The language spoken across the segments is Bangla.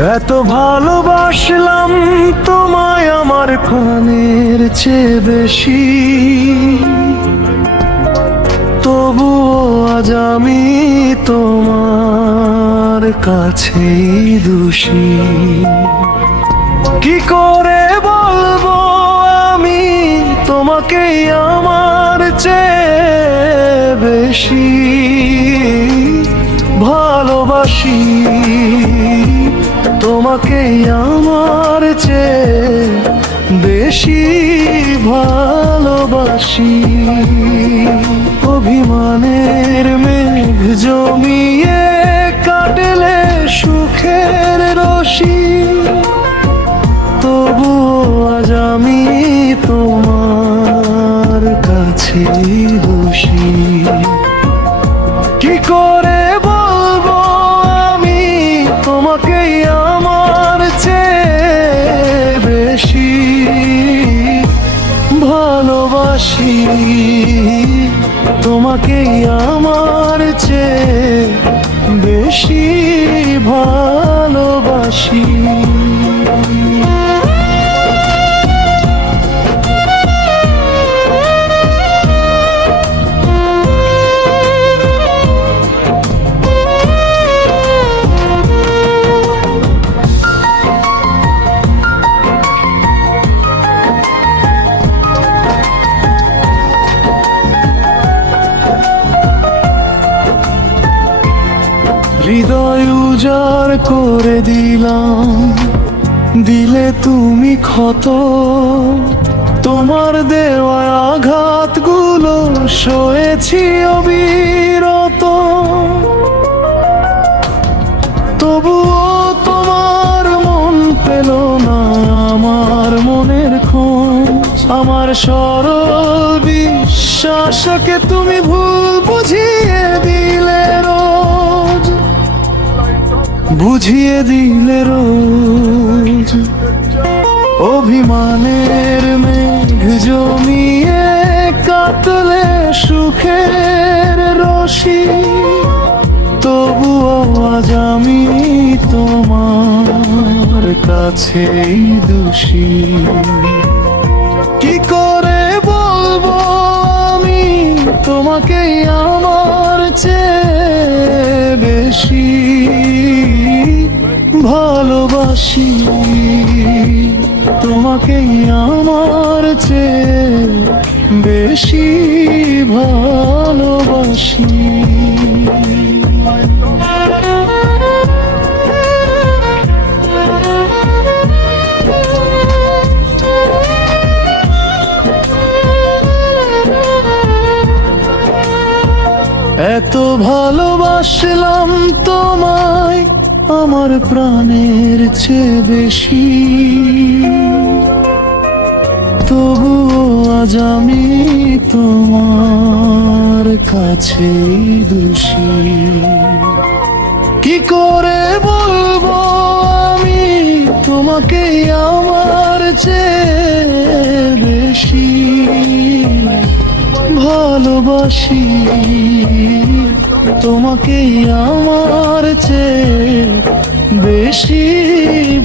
এত ভালোবাসলাম তোমায় আমার প্রাণের চেয়ে বেশি, তবুও আজ আমি তোমার কাছেই দোষী। কি করে বলবো আমি তোমাকে আমার চেয়ে বেশি ভালোবাসি, তোমাকে আমার চেয়ে বেশি ভালোবাসি। অভিমানের মেঘ জমিয়ে কাটলে সুখের রশি, তবুও আজ আমি তোমার কাছে দোষী। কি করে বলবো আমি তোমাকে আমার চেয়ে বেশি ভালোবাসি, তোমাকে আমার চেয়ে বেশি ভালোবাসি। হৃদয় উজাড় করে দিলাম, দিলে তুমি ক্ষত। তোমার দেওয়া আঘাতগুলো সয়েছি অবিরত, তবুও তোমার মন পেল না আমার মনের খোঁজ। আমার সরল বিশ্বাসকে তুমি ভুল বুঝিয়ে দিলে রোজ, বুঝিয়ে দিলে রোজ। অভিমানের মেঘ জমিয়ে কাটলে সুখের রশি, তবুও আজ আমি তোমার কাছেই দোষী। কি করে বলবো আমি তোমাকে আমার চেয়ে বেশি ভালোবাসি, তোমাকে আমার চেয়ে বেশি ভালোবাসি। এত ভালোবাসলাম তোমায় আমার প্রাণের চেয়ে বেশি, তবুও আজ আমি তোমার কাছেই দোষী। কি করে বলবো আমি তোমাকে আমার চেয়ে বেশি ভালোবাসি, তোমাকে আমার চেয়ে বেশি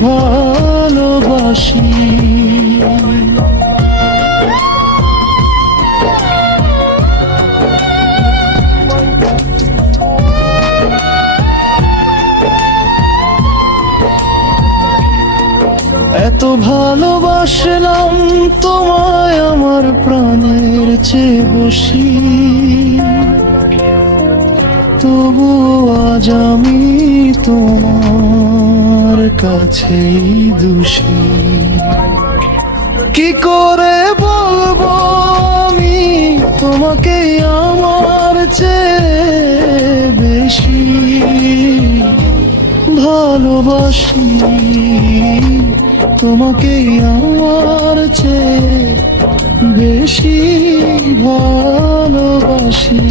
ভালোবাসি। এত ভালোবাসলাম তোমায় আমার প্রাণের চেয়ে বেশি, তবুও আজ আমি তোমার কাছেই দোষী। কি করে বলবো আমি তোমাকে আমার চেয়ে বেশি ভালোবাসি, তোমাকে আমার চেয়ে বেশি ভালোবাসি।